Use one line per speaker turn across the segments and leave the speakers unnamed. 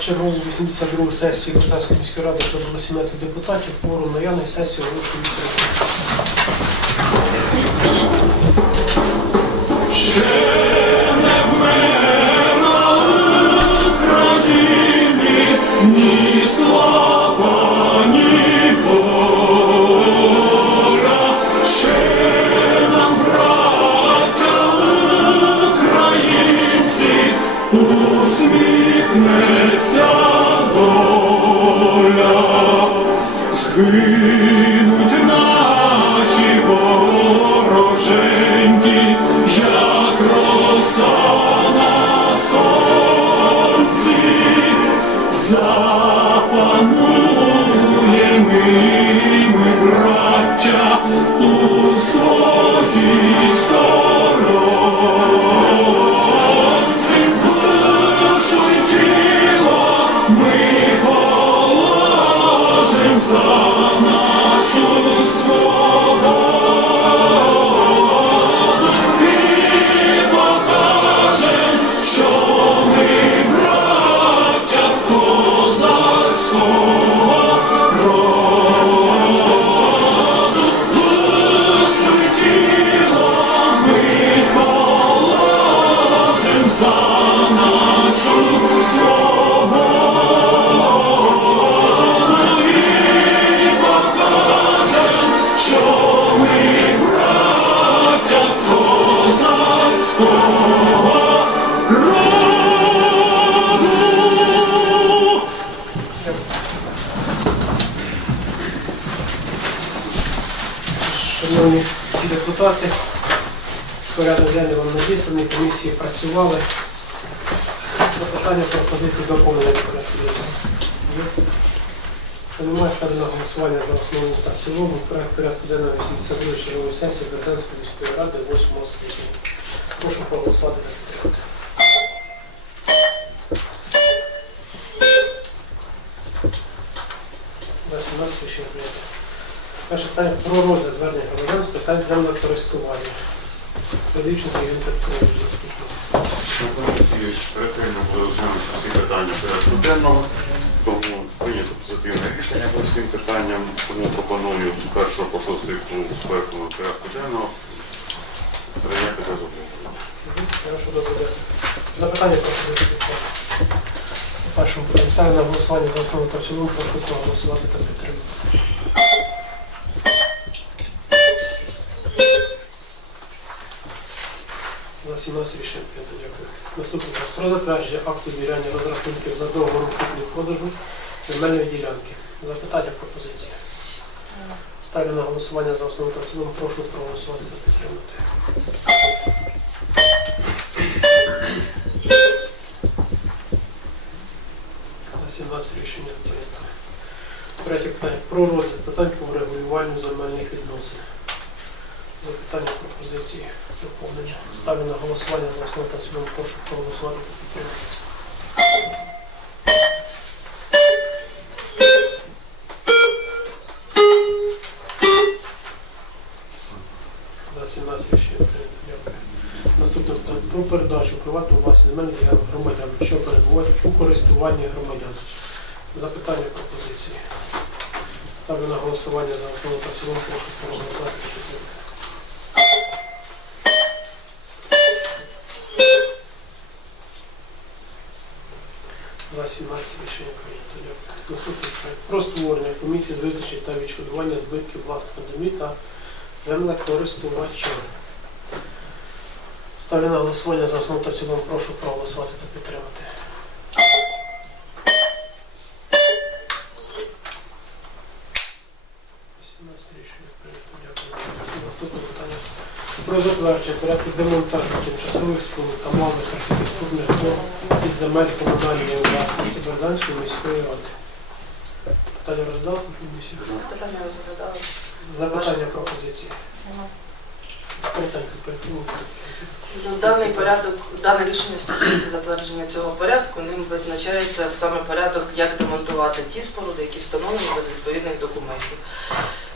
Чергову 82 сесію Березанської міської ради прибуло 17 депутатів, Пору наявної сесії оголошую відкритою.
Браття, у
комісії працювали. Запитання пропозиції доповнення до порядку. Немає ставлю голосування за основу та в цілому. Проект порядку денного 82 чергової сесії Березанської міської ради 8 скликання. Прошу проголосувати та підтримати. На 17 рішення прийнято. Перше питання про розгляд звернення громадян з питань землекористування. Подивченко Євген Петрович заступник.
На комісії ретельно було розглянути всі питання порядку денного, тому прийнято позитивне рішення по всім питанням, тому пропоную з першого по порядку порядку денного прийняти без обговорення.
Хорошо, добре. дякую. Запитання пропозиції депутатів. Першому ставлю на голосування за основу та в цілому. Прошу проголосувати та підтримати. 17 рішень прийнято. Дякую. Наступне питання. Про затвердження акту довіряння розрахунків за договором куплі-продажу земельної ділянки. Запитання пропозиції. Ставлю на голосування за основу та цілому. Прошу проголосувати та підтримати. На 17 рішення прийнято. Третє питання. Про розгляд питань по регулюванню земельних відносин. Запитання пропозиції доповнення. Ставлю на голосування за основу та цілому. Прошу проголосувати та підтримати. За 17 рішення прийнято. Дякую. Наступне питання. Про передачу приватну власність земельних ділянок громадян, що перебувають у користуванні громадян. Запитання пропозиції. Ставлю на голосування за основу та цілому. Прошу проголосувати та. За 17 рішення прийнято. Дякую. Наступне питання. Про створення комісії з визначення та відшкодування збитків власних домів та землекористувачів. Ставлю на голосування за основу та цілому. Прошу проголосувати та підтримати. Наступне питання. Про затвердження порядку демонтажу тимчасових споруд та малих архітектурних форм із земель комунальної власності Березанської міської ради. Питання розглядалося на комісії?
Питання розглядали.
Запитання пропозиції.
Ну, Даний порядок, дане рішення стосується затвердження цього порядку. Ним визначається саме порядок, як демонтувати ті споруди, які встановлені без відповідних документів.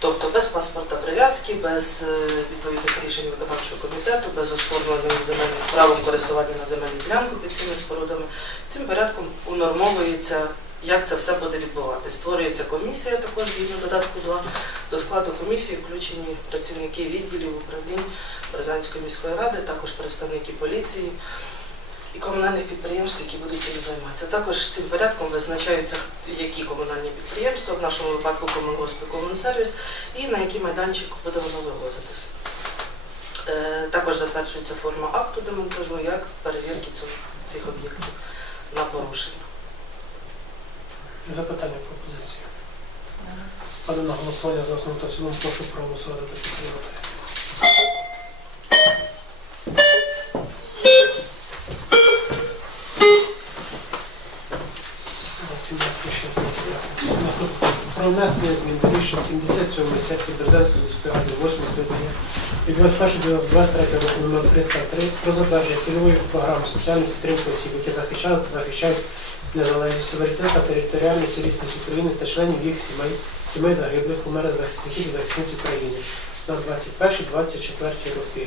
Тобто без паспорта прив'язки, без е, відповідних рішень виконавчого комітету, без оформлення земельних правом користування на земельну ділянку під цими спорудами. Цим порядком унормовується, як це все буде відбуватися. Створюється комісія, також згідно додатку 2. До складу комісії включені працівники відділів управлінь Березанської міської ради, також представники поліції і комунальних підприємств, які будуть цим займатися. Також цим порядком визначаються, які комунальні підприємства, в нашому випадку комунгосп і комунсервіс, і на який майданчик буде воно вивозитися. Е, Також затверджується форма акту демонтажу як перевірки цих об'єктів на порушення.
Запитання пропозиції. Ставлю на голосування за основу та цілому. Прошу проголосувати Про внесення змін до рішень 77 сесії Березанської міської ради 8 скликання від 21.23 року номер 303 про затвердження цільової програми соціальної підтримки осіб, які захищали та захищають незалежність, суверенітет та територіальну цілісність України та членів їх сімей, сімей загиблих у мерах захисників і захисниць України на 21-24 роки.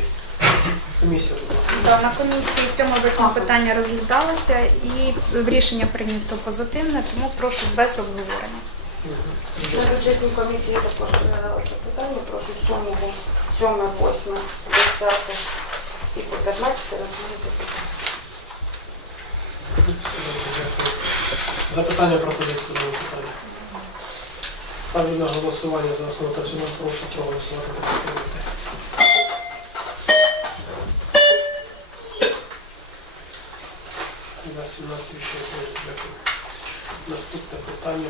Комісія, будь ласка.
Да, на комісії 7-8 питання розглядалося і рішення прийнято позитивне, тому прошу без обговорення.
На бюджетній комісії також розглядалося питання. Прошу 7, 7, 8, 10 і по 15 розглянути питання.
Запитання пропозиції до питання. Ставлю на голосування за основу та в. Прошу проголосувати та підтримати. За 17 рішення. Дякую. Наступне питання.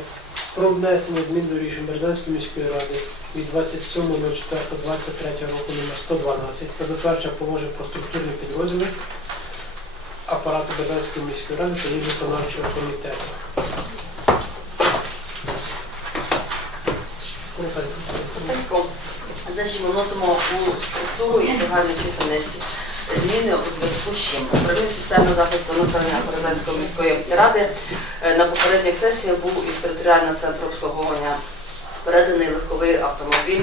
Про внесення змін до рішень Березанської міської ради від 27.04.23 року номер 112 про затвердження положень про структурні підрозділи апарату Березанської міської ради та її виконавчого комітету.
Значить, ми вносимо у структуру і загальну чисельність зміни у зв'язку з чим. Управління соціального захисту населення Березанської міської ради е, на попередніх сесіях був із територіального центру обслуговування переданий легковий автомобіль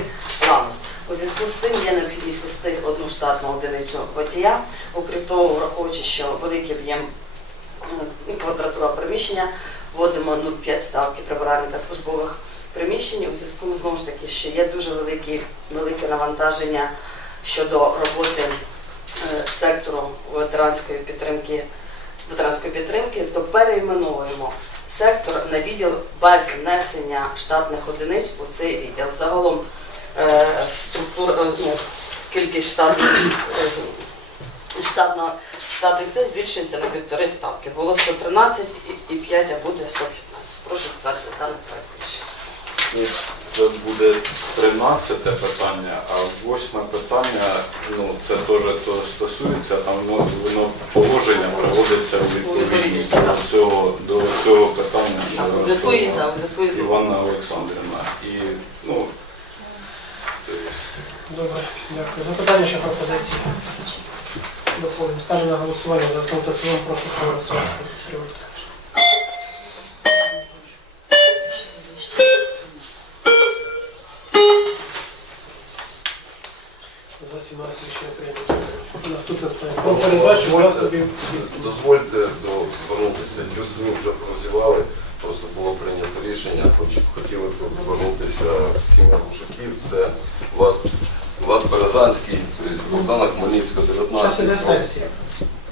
«Ланос». У зв'язку з цим є необхідність вести одну штатну одиницю водія, окрім того, враховуючи, що великий об'єм і квадратура приміщення, вводимо 0,5 ставки прибиральника службових приміщень. У зв'язку знову ж таки, що є дуже великі, велике навантаження щодо роботи е, сектору ветеранської підтримки, ветеранської підтримки, то перейменовуємо сектор на відділ без внесення штатних одиниць у цей відділ. Загалом е, структура, е, ну, кількість штатних штатно, штатних це збільшується на півтори ставки. Було 113 і- і 5, а буде 115. Прошу затвердити даний проект рішення.
Це буде 13 питання, а восьме питання, ну це теж то стосується, там воно, воно положення приводиться у відповідність до цього, до цього питання, що
із
Івана Олександрівна. І ну,
Добре, дякую. Запитання ще пропозиції. Доповнення. Ставлю на голосування за основу та цілому. Прошу проголосувати 17 рішення прийнято. Наступне питання. Про передачу засобів.
Дозвольте до- звернутися. Чувствую, вже прозівали, просто було прийнято рішення. Хоч- Хотіли б звернутися в сім'я Гушаків. Це Ват, Ват Березанський, тобто Богдана Хмельницького,
Зараз іде
19.
сесія.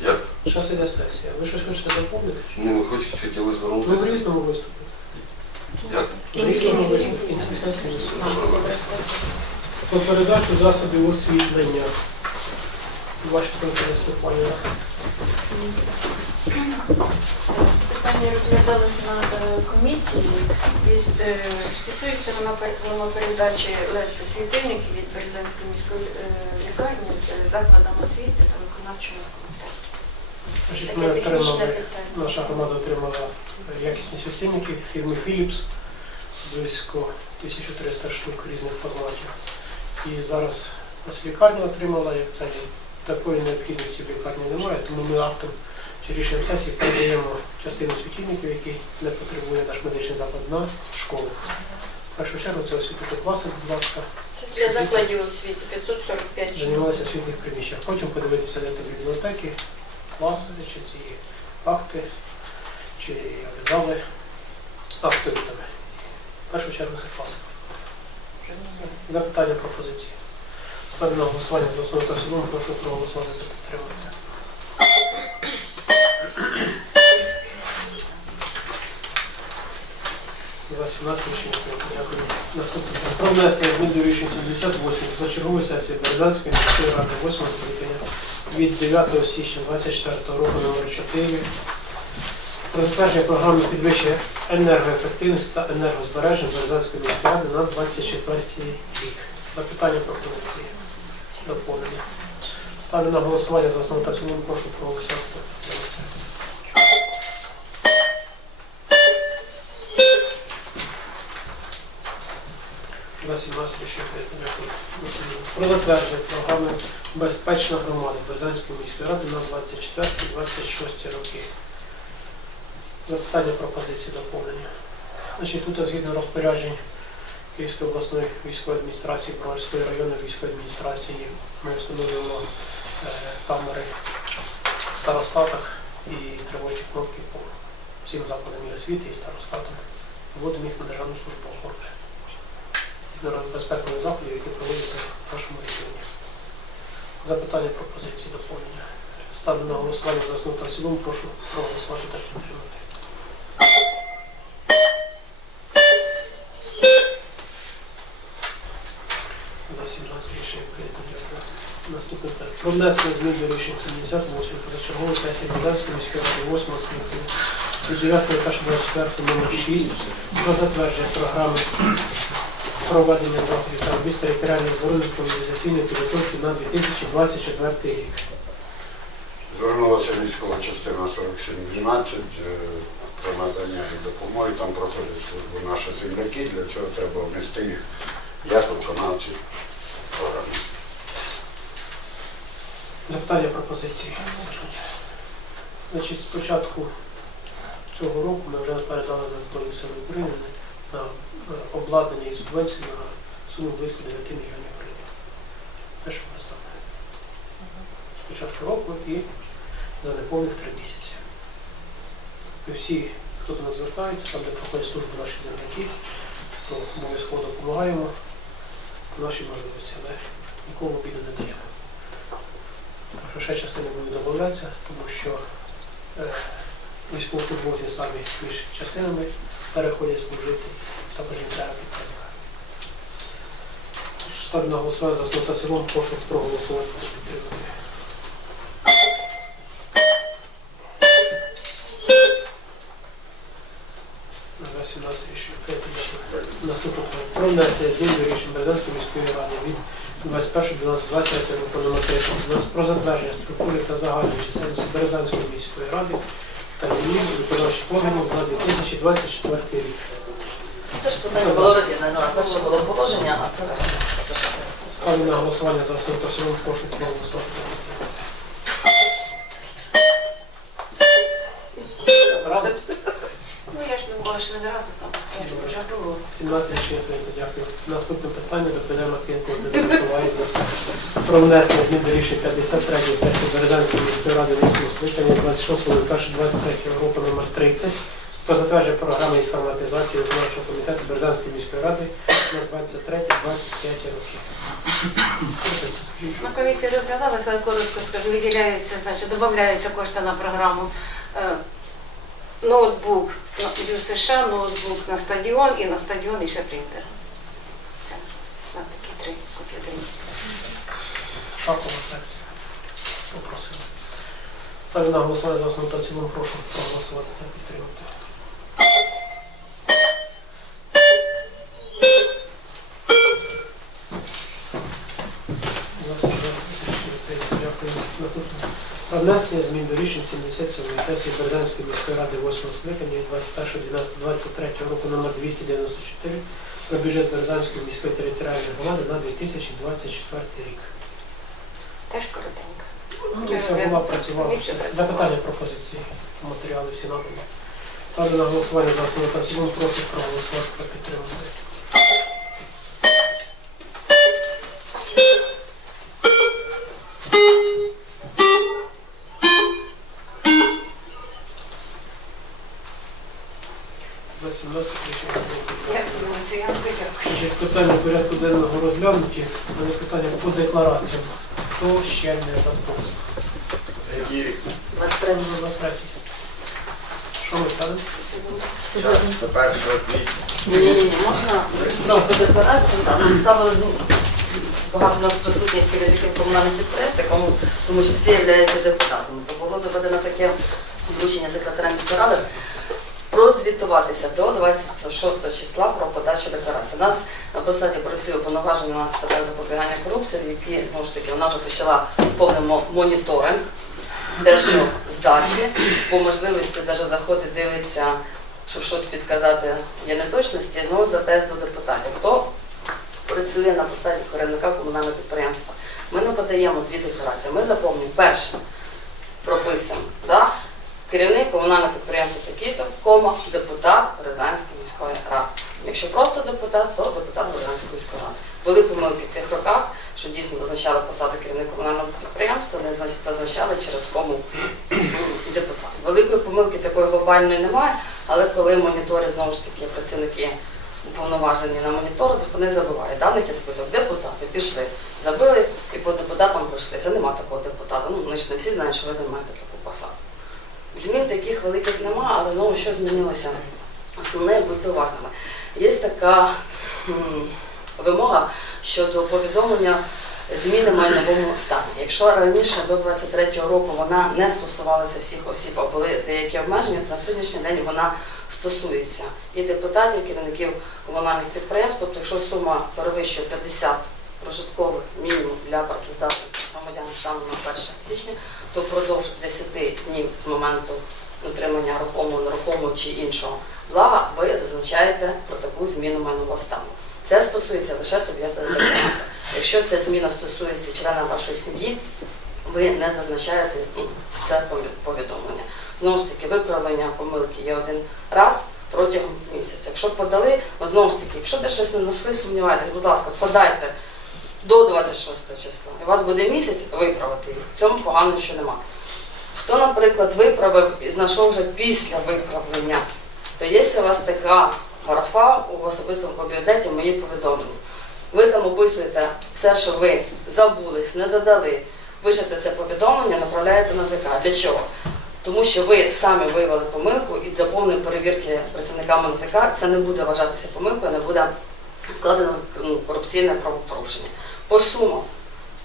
Як?
Зараз іде сесія. Ви щось хочете доповнити?
Ну, ми хоч хотіли
Ну, в
звернутися.
різному виступі.
Як?
В різному виступі. В кінці сесії виступі. Про передачу засобів освітлення. Ваші пропозиції, пані.
Питання розглядалося на е, комісії. І, е, Стосується воно пер- воно передачі електросвітильників від Березанської міської е, лікарні закладам освіти та виконавчому комітету.
Наша громада отримала якісні світильники фірми Philips, близько 1300 штук різних форматів. І зараз ось лікарня отримала, як це. Такої необхідності в лікарні немає, тому ми актом чи рішенням сесії передаємо частину світильників, які не потребує наш медичний заклад на школу. першу чергу це освітити класи, будь ласка,
Це для закладів освіти 545 штук.
займалися освітніх приміщеннях. Потім подивитися, то бібліотеки, класи, чи ці акти, чи зали актовітами. В першу чергу це класи. Запитання пропозиції. Ставлю на голосування за основу та в прошу проголосувати та підтримати. За 17 рішення. Дякую. Наступне. Про внесення змін до рішень 78 за чергової сесії Березанської міської ради 8 скликання від 9 січня 24 року номер 4 про затвердження програми підвищення енергоефективності та енергозбереження Березанської міської ради на 24 рік. Запитання пропозиції. Доповнення. Ставлю на голосування за основу та цілому. Прошу проголосувати. та 17 рішення прийнято. Дякую. Наступне. Про затвердження програми Безпечна громада Березанської міської ради на 24-26 роки. Запитання пропозиції доповнення. Значить, тут згідно розпоряджень Київської обласної військової адміністрації, Броварської районної військової адміністрації ми встановлюємо е, камери в старостатах і тривожні кнопки по всім закладам і освіти і старостатам. Вводимо їх на Державну службу охорони. Згідно безпекових заходів, які проводяться в нашому регіоні. Запитання пропозиції доповнення. Ставлю на голосування за основу та цілому. Прошу проголосувати та підтримати. За 17 прийнято. Наступне питання. Про внесення змін до рішень 78 позачергової сесії Базарської міської ради 8 скликання від 9 та 24 номер 6 про затвердження програми проведення заходів та робіт територіальної оборони з мобілізаційної підготовки на 2024 рік.
Звернулася військова частина 4712 е, про надання їм допомоги. Там проходять службу наші земляки. Для цього треба внести їх як виконавці програми.
Запитання пропозиції. Значить, початку цього року ми вже передали на Збройні Сили України на е, обладнання і субвенції на суму близько 9 мільйонів гривень. Те, що ми представляє. З початку року і за неповних три місяці. І всі, хто до нас звертається, там, де проходять службу наші земляки, то обов'язково допомагаємо нашій можливості, але нікому біду не даємо. Так частина будуть додатися, тому що е, військовослужбовці самі між частинами переходять служити, також треба підтримка. Ставлю на голосування за основу та в цілому, прошу проголосувати та підтримати. За 17 рішень прийнято. Дякую. Про внесення змін до рішень Березанської міської ради від 21.12.23 року номер 317 про затвердження структури та загальної чисельності Березанської міської ради та її виконавчих органів на 2024 рік.
Це ж питання було роз'єднано. Перше було положення, а це
Ставлю на голосування за основу прошу проголосувати. Правда?
Ну я ж не була ще не зразу там. Я ж вже було.
17 рішення дякую. Наступне питання до Пеля Макенко про внесення змін до рішень 53 сесії Березанської міської ради міського скликання 26.01.23 року номер 30 про затвердження програми інформатизації виконавчого комітету Березанської міської ради на 23-25 роки.
На комісії розглядалися, коротко скажу, виділяється, значить, додаються кошти на програму. Ноутбук ЮСШ, ноутбук на стадіон і на стадіон і ще принтер. Це на такі три комп'ютери.
Шахова секція. Попросили. Ставлю на голосування за основу та цілому, прошу проголосувати та підтримати. За все, за все, рішення прийнято. Дякую. Наступне. Про внесення змін до рішень 77 сесії Березанської міської ради 8 скликання від 21.12.23 року номер 294 про бюджет Березанської міської територіальної громади на 2024 рік.
Теж коротенько.
Комісія була працювала. Запитання пропозиції. Матеріали всі надані. Ставлю на голосування за основу та цілому. Прошу проголосувати та підтримати. 17 рішення.
Дякую, Луціянко, дякую.
Значить, питання порядку денного розглянуті. Мене питання по деклараціям. Хто ще не заповнив?
Який рік?
23
на. Що ми кажемо?
сьогодні.
Тепер квітня.
Ні, ні, ні, можна ну, по деклараціям, там ми ставили ну, багато у нас присутніх керівників комунальних підприємств, якому в тому числі є депутатом. То було доведено таке доручення секретаря міської ради прозвітуватися до 26 числа про подачу декларації. У нас на посаді працює повноваження з питань запобігання корупції, які знову ж таки вона вже почала повний мо- моніторинг теж здачі, по можливості навіть заходить, дивиться, щоб щось підказати є неточності, знову звертаюся до депутатів. Хто працює на посаді керівника комунального підприємства? Ми не подаємо дві декларації. Ми заповнюємо перше, прописуємо, да? керівник комунального підприємства такий-то, кома, депутат Рязанської міської ради. Якщо просто депутат, то депутат Рязанської міської ради. Були помилки в тих роках, що дійсно зазначали посаду керівника комунального підприємства, не зазначали через кому депутат. Великої помилки такої глобальної немає, але коли моніторять знову ж таки працівники уповноважені на моніторинг, вони забувають. Даних є список депутати пішли, забили і по депутатам пройшли. Це нема такого депутата. Ну, значить, не всі знають, що ви займаєте таку посаду. Змін таких великих нема, але знову що змінилося? Основне будьте уважними. Є така вимога щодо повідомлення зміни майновому стані. Якщо раніше до 23-го року вона не стосувалася всіх осіб, а були деякі обмеження, то на сьогоднішній день вона стосується і депутатів, і керівників комунальних підприємств. Тобто, якщо сума перевищує 50 прожиткових мінімум для працездатних громадян станом на 1 січня, то впродовж 10 днів з моменту отримання рухомого, нерухомого чи іншого блага ви зазначаєте про таку зміну майнового стану. Це стосується лише суб'єкта документа. Якщо ця зміна стосується члена вашої сім'ї, ви не зазначаєте ну, це повідомлення. Знову ж таки, виправлення помилки є один раз протягом місяця. Якщо подали, знову ж таки, якщо ви щось не знайшли, сумніваєтесь, будь ласка, подайте до 26 числа. І у вас буде місяць виправити. В цьому погано що нема. Хто, наприклад, виправив і знайшов вже після виправлення, то є у вас така графа у особистому кабінеті мої повідомлення. Ви там описуєте все, що ви забулись, не додали. Пишете це повідомлення, направляєте на ЗК. Для чого? Тому що ви самі виявили помилку і для повної перевірки працівниками НЗК це не буде вважатися помилкою, не буде складено ну, корупційне правопорушення. По сумам.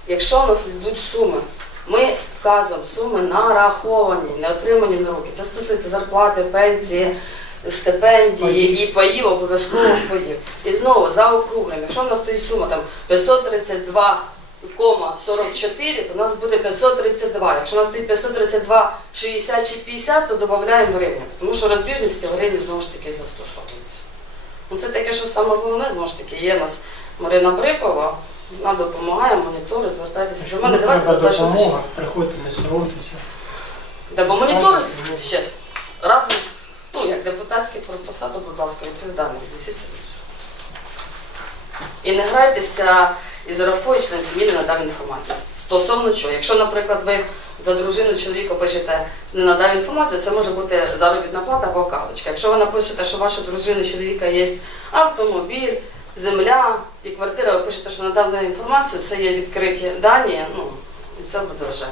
Якщо у нас йдуть суми, ми вказуємо суми нараховані, не отримані на руки. Це стосується зарплати, пенсії, стипендії і паїв, обов'язково паїв. І знову за округлим. Якщо в нас стоїть сума там 532,44, то у нас буде 532. Якщо у нас стоїть 532, 60 чи 50, то додаємо гривню. Тому що розбіжності в гривні знову ж таки застосовуються. Ну, це таке, що саме головне, знову ж таки, є у нас Марина Брикова, вона допомагає, моніторить, звертайтеся до мене. Давайте
треба допомога, приходьте, не соромтеся.
Да, бо моніторить, чесно, раптом, ну, як депутатський посаду, будь ласка, відповідально віднесіться до цього. І не грайтеся із рафою член сім'ї не надав інформацію. Стосовно чого? Якщо, наприклад, ви за дружину чоловіка пишете не надав інформацію, це може бути заробітна плата або кавочка. Якщо ви напишете, що ваша дружина чоловіка є автомобіль, земля і квартира, ви пишете, що надана інформація, це є відкриті дані, ну, і це буде вже.